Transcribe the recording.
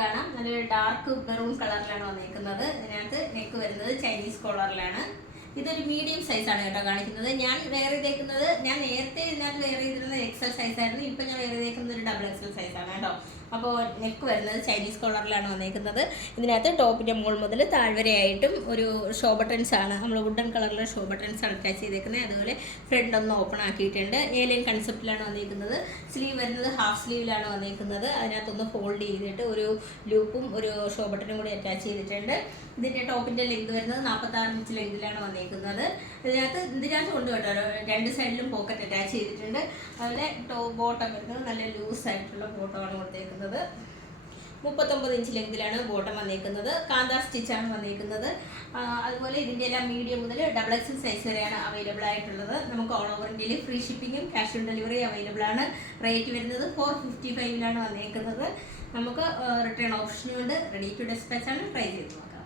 കാണാം. നല്ലൊരു dark maroon കളറിലാണ് വന്നിരിക്കുന്നത് ഇതിനകത്ത് നെക്ക് വരുന്നത് ചൈനീസ് കോളറിലാണ് ഇതൊരു മീഡിയം സൈസാണ് കേട്ടോ കാണിക്കുന്നത്. ഞാൻ വേറെ ചെയ്തേക്കുന്നത് ഞാൻ നേരത്തെ ഇതിനകത്ത് വേറെ ചെയ്തിരുന്നത് എക്സൽ സൈസായിരുന്നു ഇപ്പം ഞാൻ വേറെ ചെയ്തേക്കുന്നത് ഒരു ഡബിൾ എക്സൽ സൈസാണ് കേട്ടോ. അപ്പോൾ നെക്ക് വരുന്നത് ചൈനീസ് കോളറിലാണ് വന്നേക്കുന്നത്. ഇതിനകത്ത് ടോപ്പിന്റെ മുകൾ മുതൽ താഴ്വരയായിട്ടും ഒരു ഷോ ബട്ടൺസ് ആണ്. നമ്മൾ വുഡൻ കളറിലെ ഷോ ബട്ടൺസ് ആണ് അറ്റാച്ച് ചെയ്തേക്കുന്നത്. അതുപോലെ ഫ്രണ്ട് ഒന്ന് ഓപ്പൺ ആക്കിയിട്ടുണ്ട്. ഏലിയൻ കൺസെപ്റ്റിലാണ് വന്നേക്കുന്നത്. സ്ലീവ് വരുന്നത് ഹാഫ് സ്ലീവിലാണ് വന്നേക്കുന്നത്. അതിനകത്തൊന്ന് ഫോൾഡ് ചെയ്തിട്ട് ഒരു ലൂപ്പും ഒരു ഷോ ബട്ടനും കൂടി അറ്റാച്ച് ചെയ്തിട്ടുണ്ട്. ഇതിന്റെ ടോപ്പിന്റെ ലെങ്ത് വരുന്നത് നാൽപ്പത്താറ് ഇഞ്ച് ലെങ്തിലാണ് വന്നേക്കുന്നത്. ഇതിനകത്ത് ഇതിനകത്ത് കൊണ്ട് കേട്ടോ. രണ്ട് സൈഡിലും പോക്കറ്റ് അറ്റാച്ച് ചെയ്തിട്ടുണ്ട്. അതുപോലെ ടോ ബോട്ടം വരുന്നത് നല്ല ലൂസ് ആയിട്ടുള്ള ബോട്ടമാണ് കൊടുത്തേക്കുന്നത്. മുപ്പത്തൊമ്പത് ഇഞ്ച് ലെങ്തിലാണ് ബോട്ടം വന്നേക്കുന്നത്. കാന്താ സ്റ്റിച്ചാണ് വന്നേക്കുന്നത്. അതുപോലെ ഇതിന്റെ എല്ലാം മീഡിയം മുതൽ ഡബിൾ എക്സൽ സൈസ് വരെയാണ് അവൈലബിൾ ആയിട്ടുള്ളത്. നമുക്ക് ഓൾ ഓവർ ഇന്ത്യയിൽ ഫ്രീ ഷിപ്പിങ്ങും ക്യാഷ് ഓൺ ഡെലിവറി അവൈലബിൾ ആണ്. റേറ്റ് വരുന്നത് ഫോർ ഫിഫ്റ്റി ഫൈവിലാണ് വന്നേക്കുന്നത്. നമുക്ക് റിട്ടേൺ ഓപ്ഷനും ഉണ്ട്. റെഡി ടു ഡെസ്പാച്ച് ആണ്. ട്രൈ ചെയ്ത് നോക്കാം.